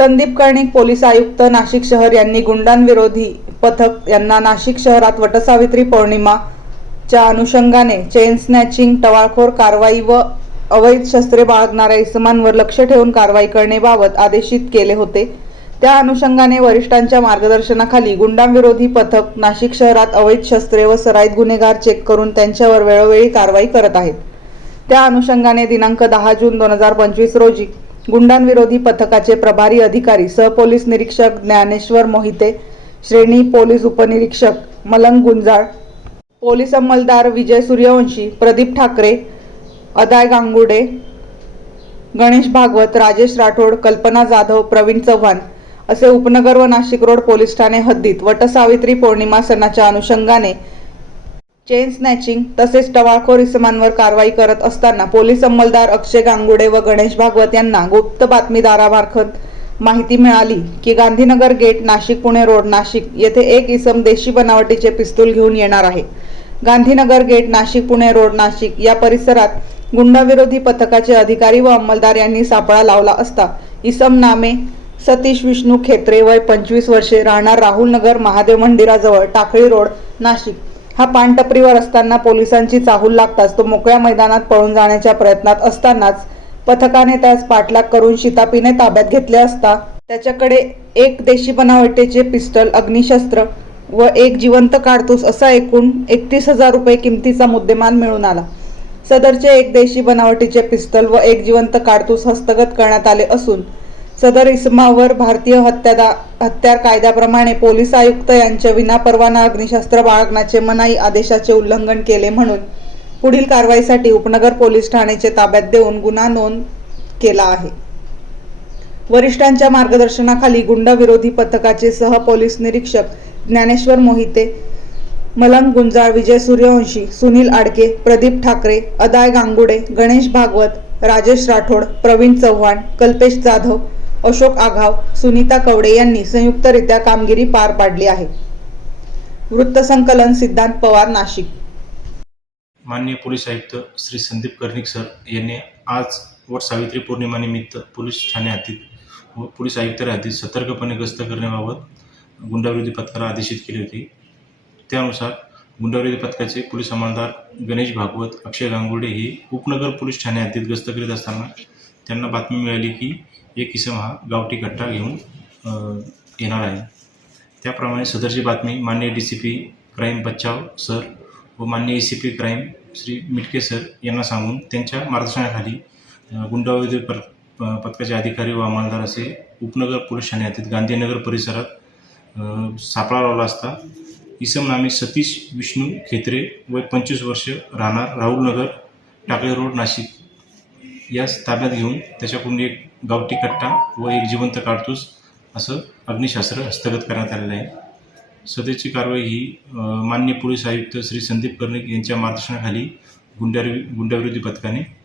Sandeep Karnik police आयुक्त नाशिक शहर यांनी गुंडांविरोधी पथक यांना नाशिक शहरात वटसावित्री पौर्णिमाच्या अनुषंगाने चेन स्नॅचिंग टवाळखोर कारवाई व अवैध शस्त्रे बाळगणाऱ्या इसमांवर लक्ष ठेवून कारवाई करण्याबाबत आदेशित केले होते. त्या अनुषंगाने वरिष्ठांच्या मार्गदर्शनाखाली गुंडांविरोधी पथक नाशिक शहरात अवैध शस्त्रे व सराईत गुन्हेगार चेक करून त्यांच्यावर वेळोवेळी कारवाई करत आहेत. त्या अनुषंगाने दिनांक दहा जून दोन हजार पंचवीस रोजी गुंडांविरोधी पथकाचे प्रभारी अधिकारी सहपोलीस निरीक्षक ज्ञानेश्वर मोहिते श्रेणी पोलीस उपनिरीक्षक मलंग गुंजाळ पोलीस अंमलदार विजय सूर्यवंशी प्रदीप ठाकरे अदाय गांगुडे गणेश भागवत राजेश राठोड कल्पना जाधव प्रवीण चव्हाण असे उपनगर व नाशिक रोड पोलीस ठाणे हद्दीत वटसावित्री पौर्णिमा सणाच्या अनुषंगाने चेन स्नॅचिंग तसेच टवाळखोर इसमांवर कारवाई करत असताना पोलीस अंमलदार अक्षय गांगुडे व गणेश भागवत यांना गुप्त बातमीदारामार्फत माहिती मिळाली की गांधीनगर गेट नाशिक पुणे रोड नाशिक येथे एक इसम देशी बनावटीचे पिस्तूल घेऊन येणार आहे. गांधीनगर गेट नाशिक पुणे रोड नाशिक या परिसरात गुंडाविरोधी पथकाचे अधिकारी व अंमलदार यांनी सापळा लावला असता इसम नामे सतीश विष्णू खेत्रे वय पंचवीस वर्षे राहणार राहुल नगर महादेव मंदिराजवळ टाकळी रोड नाशिक हा पानटपरीवर असताना पोलिसांची चाहूल लागताच तो मोकळ्या मैदानात पळून जाण्याच्या प्रयत्नात असतानाच पथकाने त्यास पाठलाग करून शितापीने ताब्यात घेतले असता त्याच्याकडे एक देशी बनावटीचे पिस्टल अग्निशस्त्र व एक जिवंत काडतूस असा एकूण एकतीस हजार रुपये किमतीचा मुद्देमाल मिळून आला. सदरचे एक देशी बनावटीचे पिस्तल व एक जिवंत काडतूस हस्तगत करण्यात आले असून सदर इसमावर भारतीय हत्यादा हत्यार कायद्याप्रमाणे पोलीस आयुक्त यांच्या विनापरवाना अग्निशस्त्र बाळगण्याचे मनाई आदेशाचे उल्लंघन केले म्हणून पुढील कारवाईसाठी उपनगर पोलीस ठाण्याचे ताब्यात देऊन गुन्हा नोंद केला आहे. वरिष्ठांच्या मार्गदर्शनाखाली गुंडविरोधी पथकाचे सह पोलीस निरीक्षक ज्ञानेश्वर मोहिते मलंग गुंजाळ विजय सूर्यवंशी सुनील आडके प्रदीप ठाकरे अदाय गांगुडे गणेश भागवत राजेश राठोड प्रवीण चव्हाण कल्पेश जाधव अशोक आघाव सुनीता कवडे यांनी संयुक्तरित्या कामगिरी पार पाडली आहे. वृत्तसंकलन सिद्धांत पवार नाशिक. माननीय पोलीस आयुक्त श्री संदीप कर्णिक सर यांनी आज वट सावित्री पौर्णिमानिमित्त पोलीस ठाणे हद्दीत व पोलीस आयुक्त हद्दीत सतर्कपणे गस्त करण्याबाबत गुंडाविरोधी पथकाला आदेशित केले होते. त्यानुसार गुंडाविरोधी पथकाचे पोलीस अंमलदार गणेश भागवत अक्षय गांगुर्डे हे उपनगर पोलीस ठाणे हद्दीत गस्त करीत असताना त्यांना बातमी मिळाली की एक इसम हा गावठी कट्टा घेऊन येणार आहे. त्याप्रमाणे सदरची बातमी माननीय D C P crime Bachhav sir व मान्य A C P crime Shri Mitke sir यांना सांगून त्यांच्या मार्गदर्शनाखाली अ, गुंडाविरोधी पर प- पथकाचे अधिकारी व अंमलदार असे उपनगर पोलीस ठाणे हद्दीत गांधीनगर परिसरात सापळा लावला असता. इसम नामे सतीश विष्णू खेत्रे वय पंचवीस वर्ष राहणार राहुलनगर टाकळे रोड नाशिक. यास ताब्यात घेऊन त्याच्याकडून एक गावठी कट्टा व एक जिवंत काडतूस असं अग्निशास्त्र हस्तगत करण्यात आलेलं आहे. सध्याची कारवाई ही मान्य माननीय पोलीस आयुक्त श्री संदीप कर्णिक यांच्या मार्गदर्शनाखाली गुंड्या गुंडाविरोधी पथकाने